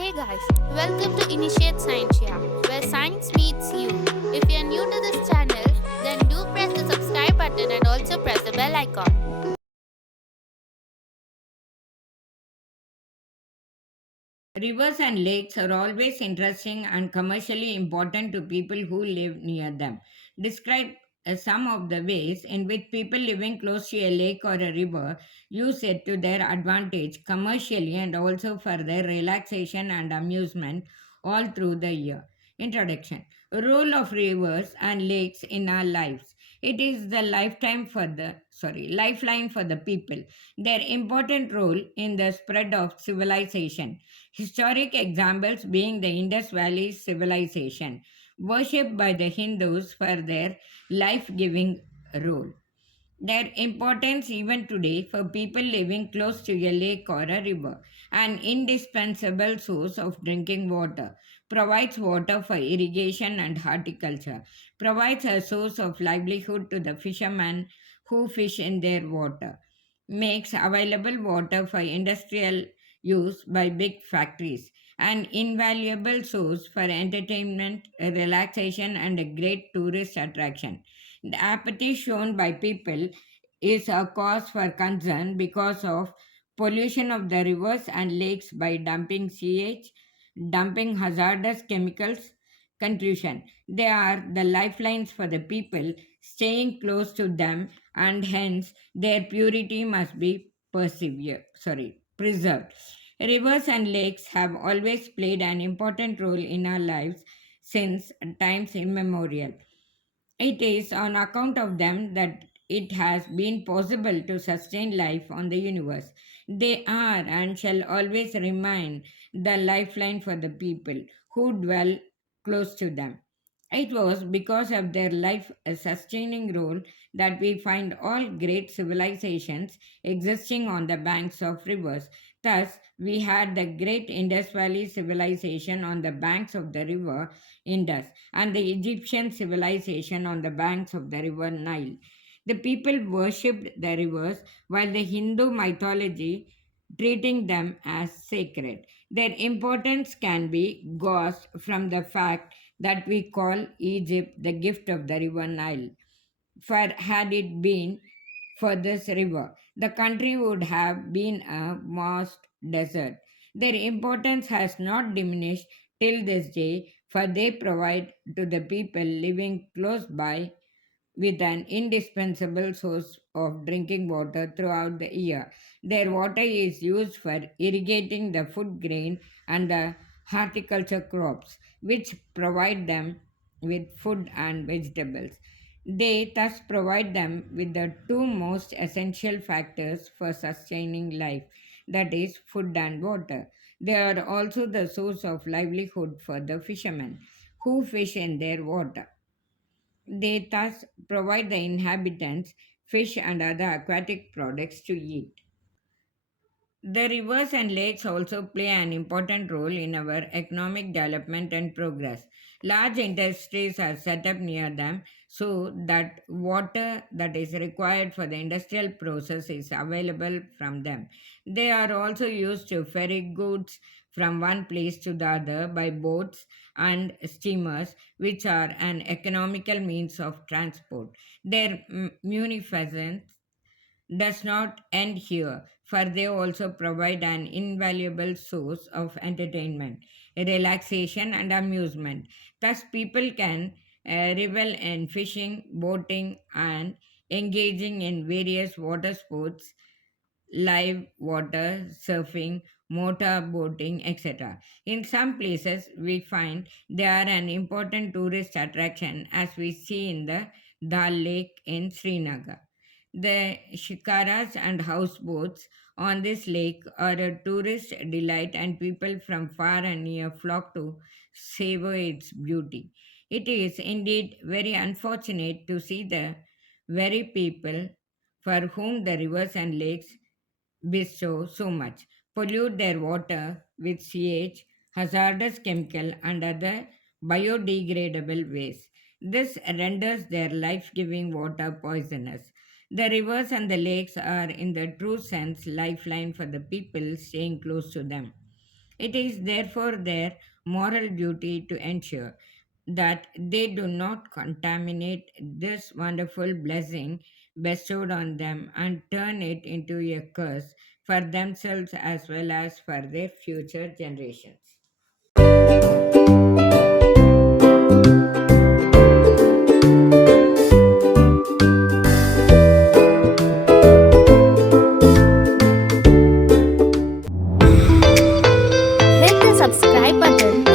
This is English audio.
Hey guys, welcome to Initiate Scientia, where science meets you. If you're new to this channel, then do press the subscribe button and also press the bell icon. Rivers and lakes are always interesting and commercially important to people who live near them. Describe some of the ways in which people living close to a lake or a river use it to their advantage commercially and also for their relaxation and amusement all through the year. Introduction. Role of rivers and lakes in our lives. It is the lifeline for the people. Their important role in the spread of civilization. Historic examples being the Indus Valley civilization, worshipped by the Hindus for their life giving role. Their importance even today for people living close to a lake or a river, an indispensable source of drinking water, provides water for irrigation and horticulture, provides a source of livelihood to the fishermen who fish in their water, makes available water for industrial use by big factories, an invaluable source for entertainment, relaxation, and a great tourist attraction. The apathy shown by people is a cause for concern because of pollution of the rivers and lakes by dumping sewage, dumping hazardous chemicals. Conclusion. They are the lifelines for the people staying close to them, and hence their purity must be preserved. Rivers and lakes have always played an important role in our lives since times immemorial. It is on account of them that it has been possible to sustain life on the universe. They are and shall always remain the lifeline for the people who dwell close to them. It was because of their life sustaining role that we find all great civilizations existing on the banks of rivers. Thus, we had the great Indus Valley civilization on the banks of the river Indus and the Egyptian civilization on the banks of the river Nile. The people worshipped the rivers while the Hindu mythology treating them as sacred. Their importance can be gauged from the fact that we call Egypt the gift of the river Nile. For had it been for this river, the country would have been a vast desert. Their importance has not diminished till this day, for they provide to the people living close by with an indispensable source of drinking water throughout the year. Their water is used for irrigating the food grain and the horticulture crops, which provide them with food and vegetables. They thus provide them with the two most essential factors for sustaining life, that is, food and water. They are also the source of livelihood for the fishermen who fish in their water. They thus provide the inhabitants fish and other aquatic products to eat. The rivers and lakes also play an important role in our economic development and progress. Large industries are set up near them so that water that is required for the industrial process is available from them. They are also used to ferry goods from one place to the other by boats and steamers, which are an economical means of transport. Their munificence does not end here, for they also provide an invaluable source of entertainment, relaxation, and amusement. Thus, people can revel in fishing, boating, and engaging in various water sports, live water surfing, motor boating, etc. In some places, we find they are an important tourist attraction, as we see in the Dal Lake in Srinagar. The shikaras and houseboats on this lake are a tourist delight, and people from far and near flock to savor its beauty. It is indeed very unfortunate to see the very people for whom the rivers and lakes bestow so much, pollute their water with sewage, hazardous chemical, and other biodegradable waste. This renders their life giving water poisonous. The rivers and the lakes are, in the true sense, lifeline for the people staying close to them. It is therefore their moral duty to ensure that they do not contaminate this wonderful blessing bestowed on them and turn it into a curse for themselves as well as for their future generations. Hit the subscribe button